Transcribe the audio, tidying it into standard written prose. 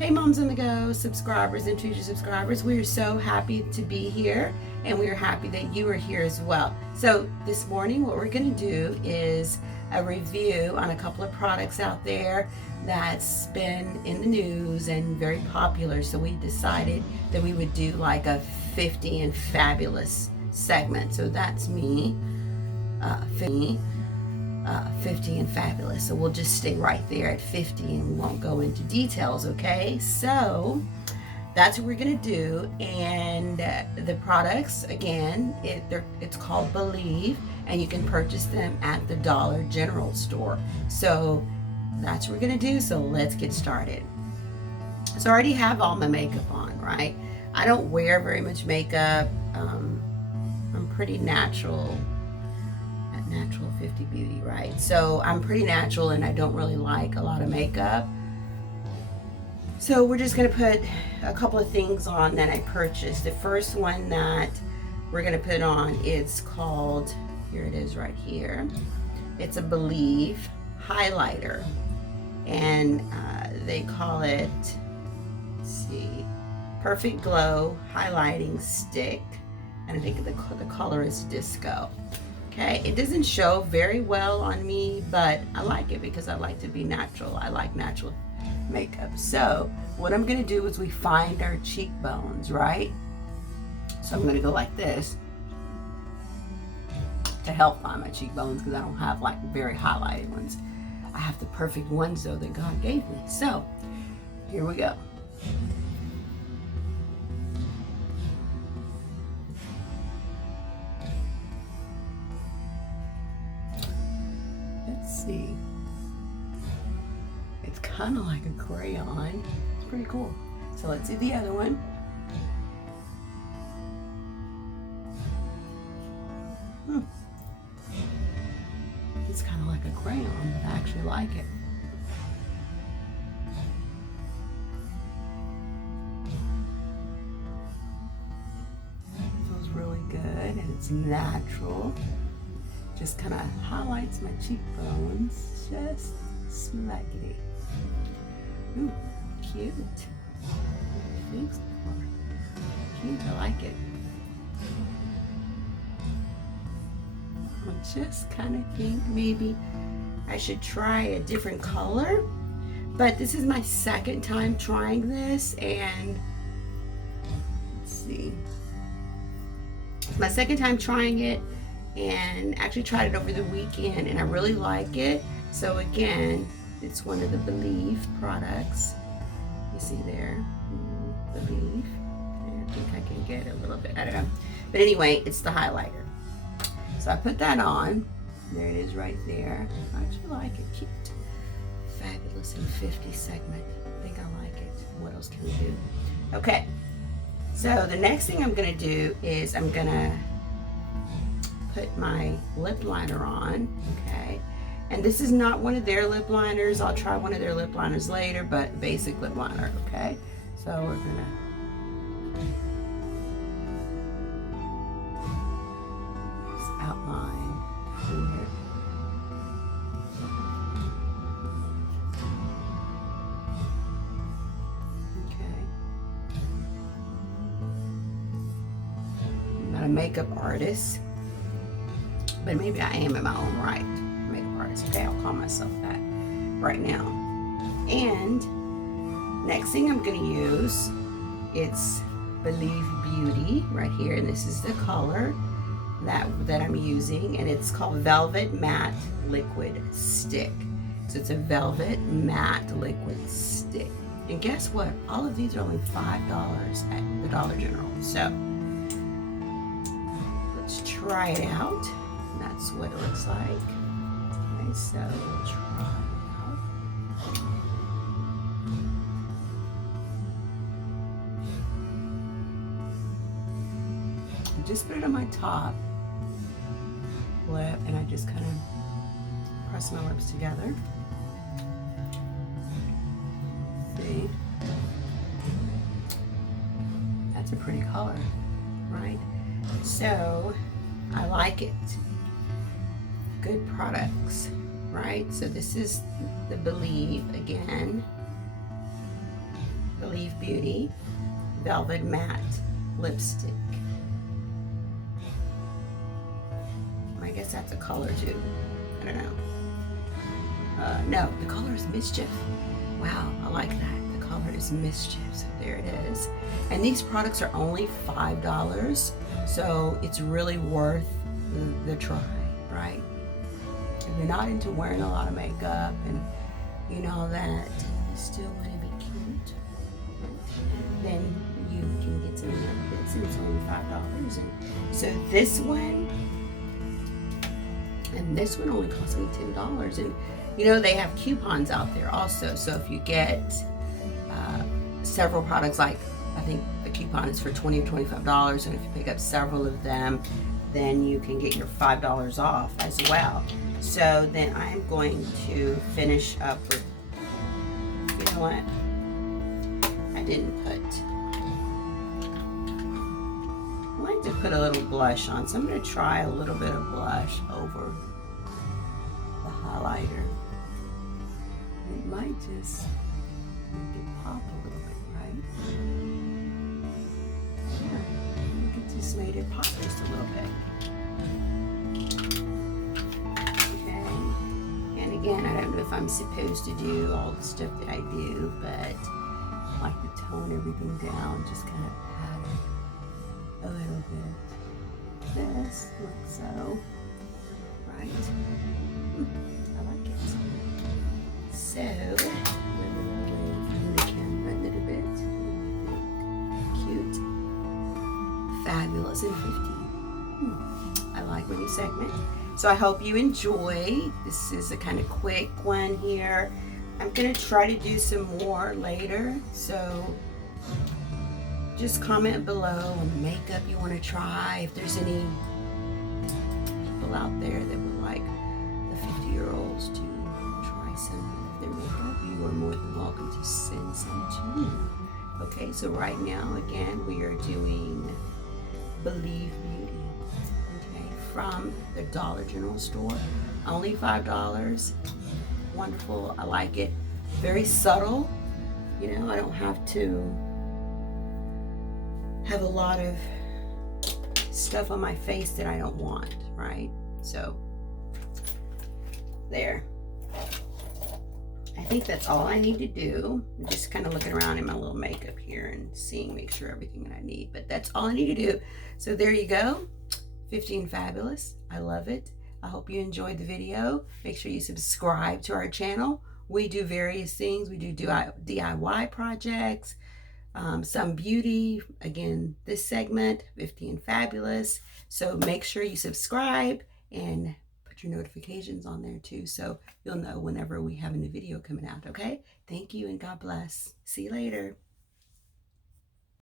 Hey Moms on the Go subscribers and future subscribers, we are so happy to be here, and we are happy that you are here as well. So this morning what we're going to do is a review on a couple of products out there that's been in the news and very popular. So we decided that we would do like a 50 and fabulous segment. So that's me, 50 and fabulous. So we'll just stay right there at 50 and we won't go into details, okay? So that's what we're gonna do. And the products, again, it's called Believe, and you can purchase them at the Dollar General store. So that's what we're gonna do. So let's get started. So I already have all my makeup on, right? I don't wear very much makeup. I'm pretty natural 50 beauty, right? So I'm pretty natural and I don't really like a lot of makeup. So we're just gonna put a couple of things on that I purchased. The first one that we're gonna put on is called, here it is right here. It's a Believe highlighter, and they call it, let's see, Perfect Glow Highlighting Stick, and I think the color is Disco. Okay, it doesn't show very well on me, but I like it because I like to be natural. I like natural makeup. So what I'm gonna do is we find our cheekbones, right? So I'm gonna go like this to help find my cheekbones because I don't have like very highlighted ones. I have the perfect ones though that God gave me. So here we go. Let's see. It's kind of like a crayon. It's pretty cool. So let's see the other one. It's kind of like a crayon, but I actually like it. It feels really good and it's natural. Just kind of highlights my cheekbones just slightly. Ooh, cute. Thanks for cute. I like it. I just kind of think maybe I should try a different color, but this is my second time trying this, and let's see. It's my second time trying it, and actually tried it over the weekend and I really like it. So again, it's one of the Believe products. You see there, Believe. I think I can get a little bit, I don't know. But anyway, it's the highlighter. So I put that on. There it is right there. I actually like it, cute. Fabulous and 50 segment. I think I like it. What else can we do? Okay, so the next thing I'm gonna do is I'm gonna put my lip liner on, okay? And this is not one of their lip liners. I'll try one of their lip liners later, but basic lip liner, okay? So we're gonna just outline here. Okay. I'm not a makeup artist, but maybe I am in my own right. Makeup artist. Okay, I'll call myself that right now. And next thing I'm gonna use, it's Believe Beauty right here, and this is the color that I'm using, and it's called Velvet Matte Liquid Stick. So it's a velvet matte liquid stick. And guess what? All of these are only $5 at the Dollar General. So let's try it out. That's what it looks like. Okay, so we'll try it out. I just put it on my top lip and I just kind of press my lips together. See? That's a pretty color, right? So I like it. Good products, right? So this is the Believe again. Believe Beauty Velvet Matte Lipstick. I guess that's a color too. I don't know. No, the color is Mischief. Wow, I like that. The color is Mischief, so there it is. And these products are only $5, so it's really worth the try, right? If you're not into wearing a lot of makeup and you know that, you still want to be cute, then you can get some of this, and it's only $5. And so this one and this one only cost me $10. And you know, they have coupons out there also, so if you get several products, like I think the coupon is for $20 or $25, and if you pick up several of them, then you can get your $5 off as well. So then I'm going to finish up with, you know what, I didn't put, I like to put a little blush on, so I'm going to try a little bit of blush over the highlighter. It might just make it pop a little bit, right? Yeah, I think it just made it pop just a little bit. Okay, and again, I don't know if I'm supposed to do all the stuff that I do, but I like to tone everything down, just kind of pat it a little bit. This, like so, right? I like it. So, let me away from the camera a little bit. Cute, fabulous, and 50. I like my new segment. So I hope you enjoy. This is a kind of quick one here. I'm gonna try to do some more later. So just comment below on makeup you want to try. If there's any people out there that would like the 50-year-olds to try some of their makeup, you are more than welcome to send some to me. Okay, so right now, again, we are doing Believe Beauty, okay, from the Dollar General store. Only $5. Wonderful, I like it. Very subtle, you know, I don't have to have a lot of stuff on my face that I don't want, right? So, there. I think that's all I need to do. I'm just kind of looking around in my little makeup here and seeing, make sure everything that I need, but that's all I need to do. So there you go, 50 and Fabulous. I love it. I hope you enjoyed the video. Make sure you subscribe to our channel. We do various things. We do DIY projects, some beauty, again, this segment, 50 and Fabulous. So make sure you subscribe and put your notifications on there too, so you'll know whenever we have a new video coming out, okay? Thank you and God bless. See you later.